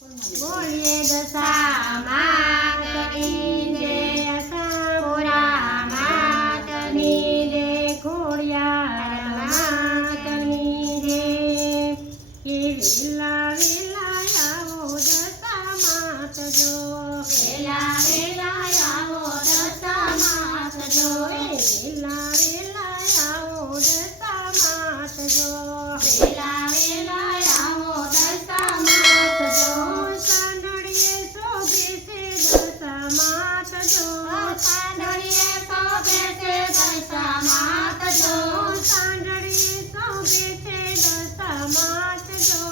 બોલીએ દશા માતની જય, પૂરા માતની જય, ખોડિયાર માતની જય. કે વેલા વેલા આવો દશા માત જો, વેલા વેલા આવો દશા માત જો, વેલા વેલા આવો દશા માત જો, વેલા વેલા આવો દશા માત જો. સાંડળીએ શોભે છે દશા માત જો, સાંડળીએ શોભે છે દશા માત જો, સાંડળીએ શોભે છે દશા માત જો,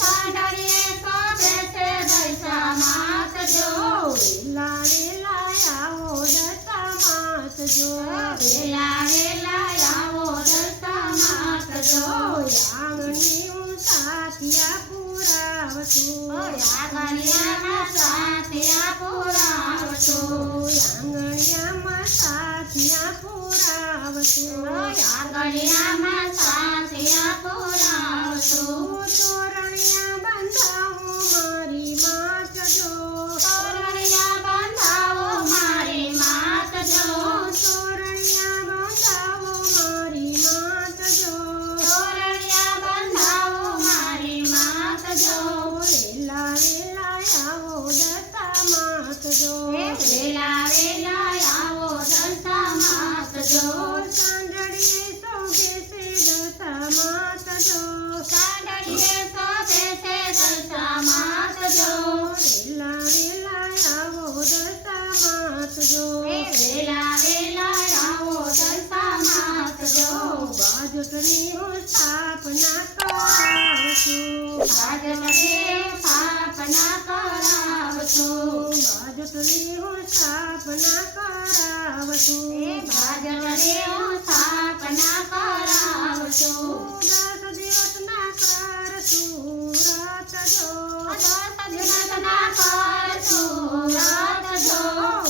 સાંડળીએ શોભે છે દશા માત જો. વેલા વેલા આવો દશા માત જો, વેલા વેલા આવો દશા માત જો. આંગણી હું સાથિયા પુરાવશું, આંગણિયામાં સાથિયા પુરાવશું, આંગણિયામાં સાથિયા પુરાવશું, આંગણિયામાં સાથિયા પુરાવશું. તોરણિયા બંધાવો મારી માત જો, તોરણિયા બંધાવો મારી માત જો, તોરણિયા બંધાવો મારી માત જો, તોરણિયા બંધાવો મારી માત જો. વેલા વેલા આવો દશા માત જો, વેલા વેલા આવો દશા માત જો. સાંડળીએ શોભે છે દશા માત જો, સાંડળીએ શોભે છે દશા માત જો. વેલા વેલા આવો દશા માત જો, વેલા વેલા આવો દશા માત જો. બાજટની હું સ્થાપના કરાવશું, બાજટની સ્થાપના કરાવશું, બાજટની હું સ્થાપના કરાવશું, બાજટની હું સ્થાપના કરાવશું. 10 દિવસના કરશું વ્રત જો, 10 દિવસના કરશું વ્રત જો.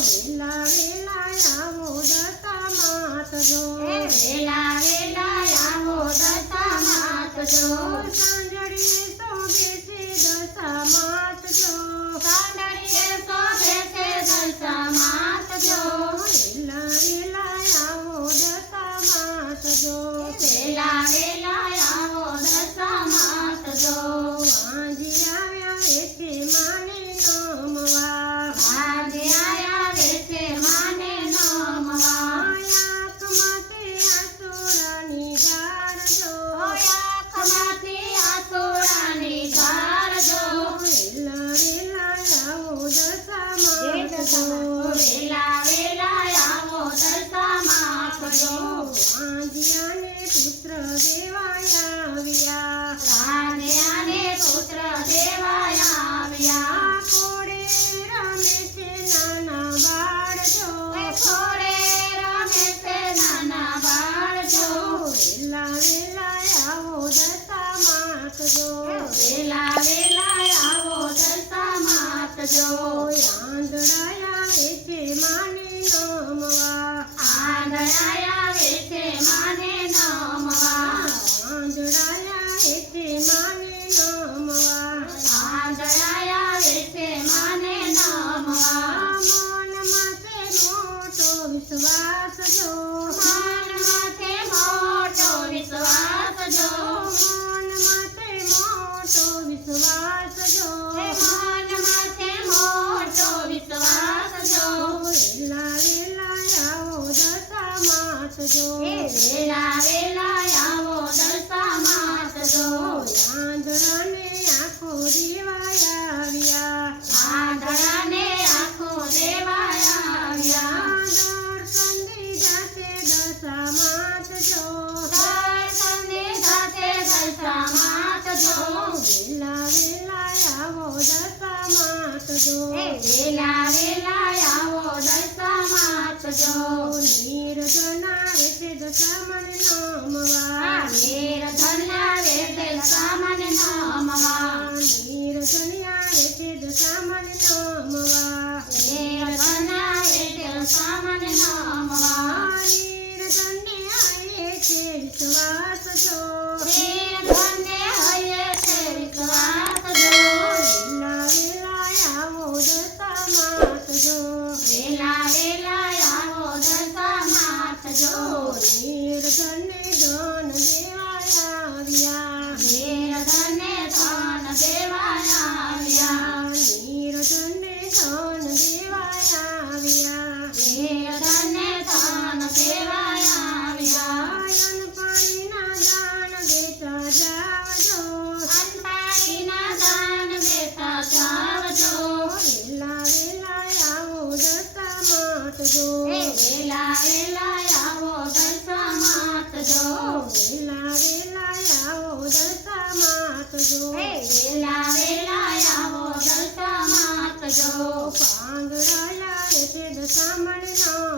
વેલા વેલા આવો દશા માત જો, વેલા વેલા આવો દશા માત જો. સાંજળીએ શોભે છે દશા માત જો, સાંજળીએ શોભે છે દશા માત જો. વેલા વેલા આવો દશા માત જો, વેલા વેલા આવો દશા માત જો. વાંજી આવ્યા વેચે માને નમવા, વાંજી આવ્યા વેચે માને નમવા. આંખમાંથી આસુરાની ધાર જો, આંખમાંથી આસુરાની ધાર જો. વેલા વેલા આવો દશા માત જો, વેલા વેલા આવો દશા માત જો. વાંજિયાને પુત્ર દેવાયા આવ્યા, વાંજિયાને પુત્ર દેવાયા આવ્યા. ઘોડે રમે છે નાના બાળ જો, ઘોડે રમે છે નાના બાળ જો. વેલા વેલા આવો દશા માત જો, વેલા વેલા આવો દશા માત જો. આંધળાયા વેચે માને નમવા, આંધળાયા વેચે માને નમવા, આંધળાયા વેચે માને નમવા, આંધળાયા વેચે માને નમવા. મનમાં છે મોટો વિશ્વાસ જો, મનમાં છે મોટો વિશ્વાસ જો, મનમાં છે મોટો વિશ્વાસ જો, મનમાં છે મોટો વિશ્વાસ જો. વેલા વેલા આવો દશા માત જો, વેલા વેલા આવો દશા માત જો. આંધળાને આંખો દેવાયા આવ્યા, આંધળાને આંખો દેવાયા આવ્યા. દર્શન દીધા છે દશા માત જો, દર્શન દીધા છે દશા માત જો. વેલા વેલા આવો દશા માત જો, વેલા વેલા આવો દશા માત જો. નિર્જના વેચે દશા મને નમવા, નિર્જના વેચે દશા મને નમવા, નિર્જન્યા વેચે દશા મને નમવા, નિર્જના વેચે દશા મને નમવા. નિર્જને હૈયે છે વિશ્વાસ જો, નિર્જને હૈયે છે વિશ્વાસ જો. વેલા પાંગડા લાવે છે દશામણનો